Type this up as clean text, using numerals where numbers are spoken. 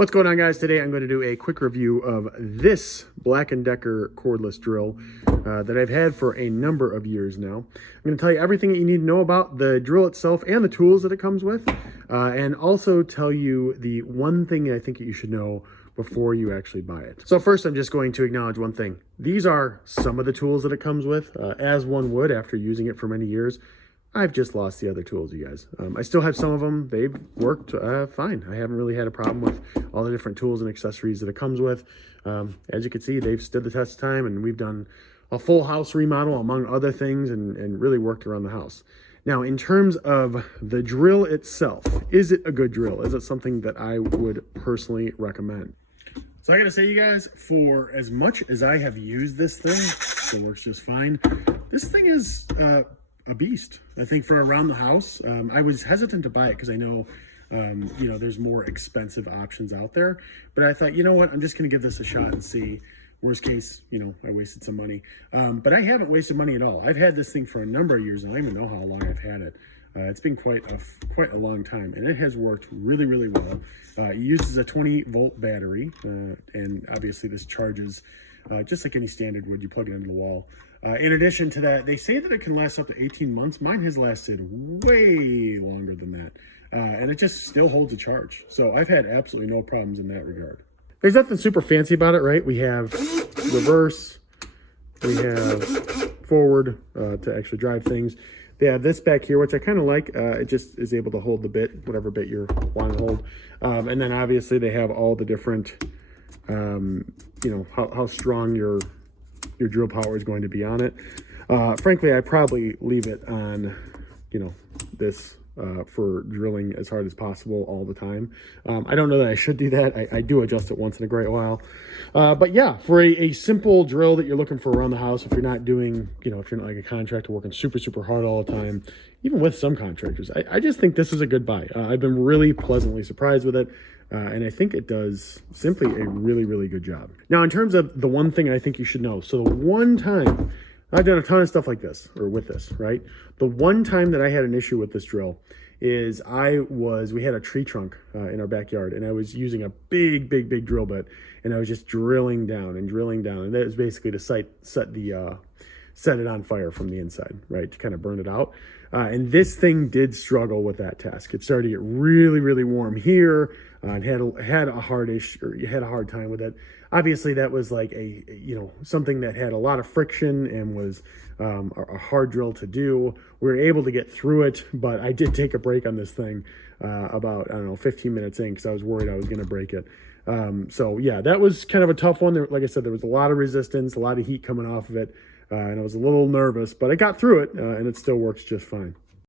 What's going on, guys? Today I'm going to do a quick review of this Black+Decker cordless drill that I've had for a number of years now. I'm going to tell you everything that you need to know about the drill itself and the tools that it comes with, and also tell you the one thing I think that you should know before you actually buy it. So first, I'm just going to acknowledge one thing. These are some of the tools that it comes with, as one would after using it for many years. I've just lost the other tools, you guys. I still have some of them. They've worked fine. I haven't really had a problem with all the different tools and accessories that it comes with. As you can see, they've stood the test of time, and we've done a full house remodel, among other things, and really worked around the house. Now, in terms of the drill itself, is it a good drill? Is it something that I would personally recommend? So I gotta say, you guys, for as much as I have used this thing, it works just fine. This thing is a beast. I think for around the house, I was hesitant to buy it because I know, there's more expensive options out there. But I thought, you know what, I'm just going to give this a shot and see. Worst case, I wasted some money. But I haven't wasted money at all. I've had this thing for a number of years, and I don't even know how long I've had it. It's been quite a long time, and it has worked really, really well. It uses a 20-volt battery, and obviously this charges just like any standard would. You plug it into the wall. In addition to that, they say that it can last up to 18 months. Mine has lasted way longer than that, and it just still holds a charge. So I've had absolutely no problems in that regard. There's nothing super fancy about it, right? We have reverse, we have forward to actually drive things. They have this back here, which I kind of like. It just is able to hold the bit, whatever bit you're wanting to hold. And then obviously they have all the different, how strong your drill power is going to be on it. Frankly, I probably leave it on, this for drilling as hard as possible all the time. I don't know that I should do that. I do adjust it once in a great while. But yeah, for a simple drill that you're looking for around the house, if you're not doing, if you're not like a contractor working super, super hard all the time, even with some contractors, I just think this is a good buy. I've been really pleasantly surprised with it. And I think it does simply a really, really good job. Now, in terms of the one thing I think you should know, so the one time, I've done a ton of stuff like this, or with this, right? The one time that I had an issue with this drill is we had a tree trunk in our backyard, and I was using a big drill bit, and I was just drilling down, and that was basically to set it on fire from the inside, right, to kind of burn it out. And this thing did struggle with that task. It started to get really, really warm here. And had a hard time with it. Obviously, that was like something that had a lot of friction and was a hard drill to do. We were able to get through it, but I did take a break on this thing about 15 minutes in because I was worried I was going to break it. So yeah, that was kind of a tough one. Like I said, there was a lot of resistance, a lot of heat coming off of it, and I was a little nervous, but I got through it, and it still works just fine.